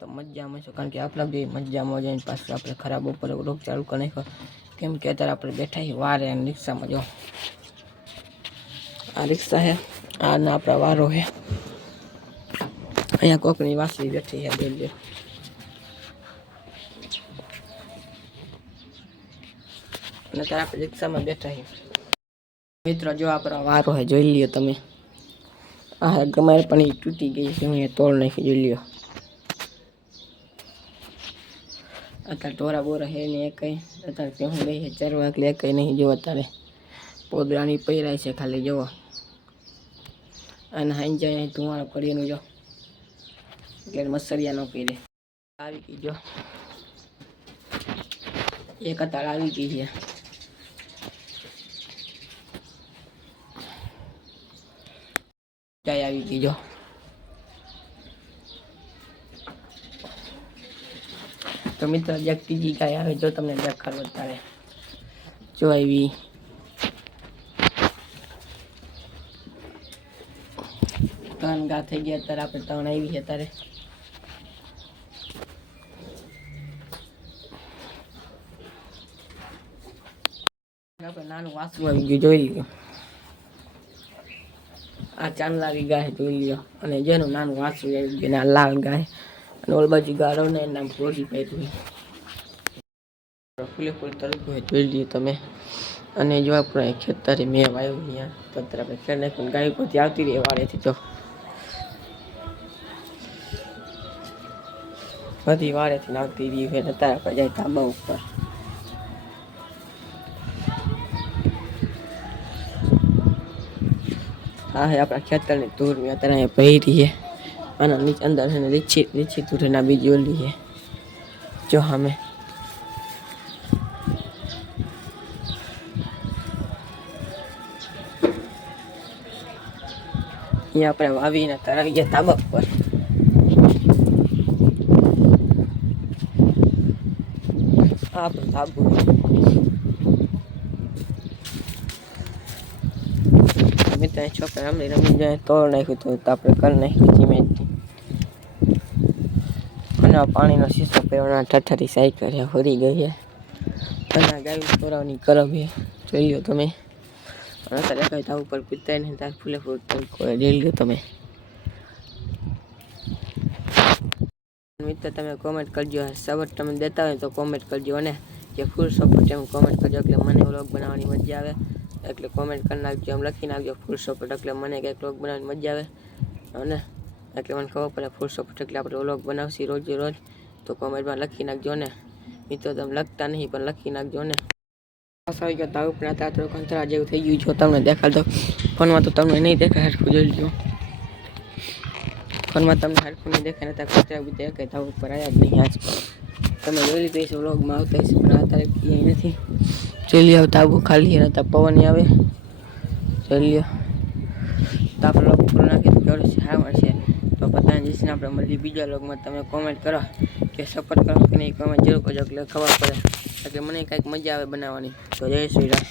તો મજામાં છું, કારણ કે આપણે બી મજામાં જઈને પાછું આપણે ખરાબ ઉપર રોગ ચાલુ કરી નાખ્યો. કેમ કે અત્યારે આપણે બેઠા છીએ વારે અને રિક્ષામાં. જો આ રિક્ષા હે, આ ના આપણા વારો હે. અહીંયા કોકની વાસળી બેઠી છે, જોઈ અને ત્યારે આપણે રિક્ષામાં બેઠા છીએ. મિત્રો જો આપણો વારો હે, જોઈ લ્યો તમે. આ ગમાર પણ એ તૂટી ગઈ છે, હું તોડ નાખી, જોઈ લ્યો. અત્યારે ઢોરા બોરા હે ને કંઈ, અત્યારે હું ગઈ છે ચરવા, એટલે કંઈ નહીં. જો અત્યારે પોદરાની પહેરાય છે ખાલી, જોવો. અને હાઈ જાય અહીં ધુવાળો કરીએનું, જો એટલે મસરિયા ન પહેરે. આવી ગઈ, જો એક અત્યારે આવી ગઈ છે. ચાય આવી ગઈ, જો. તો મિત્ર જ્યાં ત્રીજી ગાય આવે, જો તમને દેખાડો અત્યારે. જો આવી 3 ગા થઈ ગયા. અત્યારે આપણે 3 આવી છે. અત્યારે આપણે નાનું વાસરું આવી ગયું, જોઈ લ્યો. આ ચાંદલાવી ગાય, જોઈ લ્યો. અને જેનું નાનું વાસરું આવી ગયું, આ લાલ ગાય. અને ઓલ બાજુ ગાળો ને એનું નામ પ્રોડી પહેર્યું. ફૂલે ફૂલ તરફ હોય, જોઈ લ્યો તમે. અને જો આપણે ખેતરે મેં વાવ્યું અહીંયા, તો અત્યારે આપણે ખેડ નાખ્યું. ગાય પરથી આવતી રહી વાળેથી, તો બધી વાળેથી આવતી રહી હોય. અત્યારે આપણે જાય ધાબા ઉપર. આ હે આપણા ખેતરની ધૂળ, મેં અત્યારે અહીંયા પહેરી છે. આના નીચે અંદર છે ને લીચી ધૂળના બીજી ઓલી છે, જો સામે. અહીંયા આપણે વાવીને તરાવી ગયા ધાબા પર. આપણું ધાબુ મિત્ર છોકરા રમી જાય, તોડ નાખ્યું તો આપણે કરી નાખ્યું ધીમેથી. અને પાણીનો શીશો પહેરવાના ઠઠરી સાયકલ હોરી ગઈ છે. અને ગાયું તોરાવની કરબ છે, જોઈ લો તમે. અને અત્યારે કઈ ધાવ ઉપર કૂદતાય નહીં, તાર ફૂલે ફૂલ જોઈ લો તમે. મિત્ર તમે કોમેન્ટ કરજો, સપોર્ટ તમે દેતા હોય તો કોમેન્ટ કરજો. અને જે ફૂલ સપોર્ટ એમ કોમેન્ટ કરજો, એટલે મને વ્લોગ બનાવવાની મજા આવે. એટલે કોમેન્ટ કરી નાખજો, એમ લખી નાખજો ફૂલ સપોર્ટ, એટલે મને કંઈક વ્લોગ બનાવવાની મજા આવે. અને એટલે મને ખબર પડે ફૂલ સપોર્ટ એટલે આપણે વ્લોગ બનાવશી રોજ રોજ. તો કોમેન્ટમાં લખી નાખજો ને. મિત્રો તમે લખતા નહીં પણ લખી નાખજો ને. પાસ આવી ગયો તાવ પણ હતા, થોડુંક અંતરા જેવું થઈ ગયું. જો તમને દેખાડતો ફોનમાં, તો તમને નહીં દેખાય. હરખું જોઈ લો. ફોનમાં તમને હરખું નહીં દેખાય, નતા કચરા બધા કંઈ તાવ ઉપર આવ્યા જ નહીં. આજ તમે જોઈ લીધું છે વ્લોગમાં આવતા હશે, પણ અત્યારે ક્યાંય નથી. જોઈ લ્યો તાબુ ખાલી નતા, પવન આવે, જોઈ લ્યો. તો આપણે લોગ પૂરો નાખી તો કેવડું સારું છે. તો બધાને જઈને આપણે મળીએ બીજા લોગમાં. તમે કોમેન્ટ કરો કે સપોર્ટ કરો કે નહીં, કોમેન્ટ જરૂર કરજો, એટલે ખબર પડે, એટલે મને કાંઈક મજા આવે બનાવવાની. તો જય શ્રી રામ.